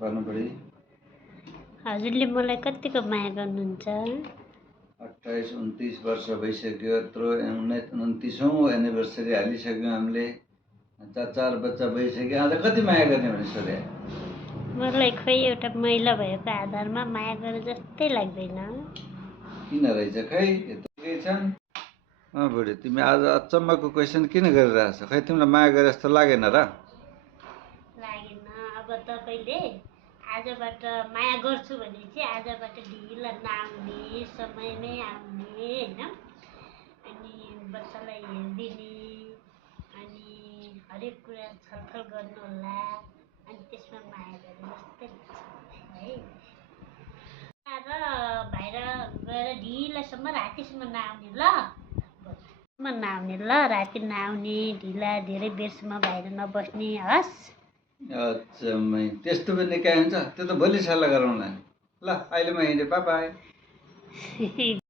भन्नु पऱ्यो। हजुरले मलाई कतिको माया गर्नुहुन्छ? 28-29 वर्ष भइसक्यो। यत्रो 29औं एनिभर्सरी हालिसक्यौँ हामीले। 4 बच्चा भइसक्यो। आज कति माया गर्ने भने सोधे? मलाई खोइ एउटा महिला भएको आधारमा माया गरे जस्तै लाग्दैन। किन रहेछ खै? यस्तो केही छन्? बुढी, तिमी आज अचम्मको क्वेसन किन गरिरहेछ? खै तिमीलाई माया गरे जस्तो लागेन र? लागेन। अब तपाईँले आजबाट माया गर्छु भने चाहिँ आजबाट ढिला नआउने, समयमै आउने होइन, अनि बच्चालाई हेरिदिने, अनि हरेक कुरा छलफल गर्नु होला, अनि त्यसमा माया गरे जस्तै लाग्छ है। र बाहिर गएर ढिलासम्म रातिसम्म नआउने ल, राति नआउने, ढिला धेरै बेरसम्म बाहिर नबस्ने हस्। अचम्मै, त्यस्तो पनि निकाय हुन्छ? त्यो त भोलि सल्लाह गरौँला नि। ल अहिले म हिँडेँ, बाई बाई।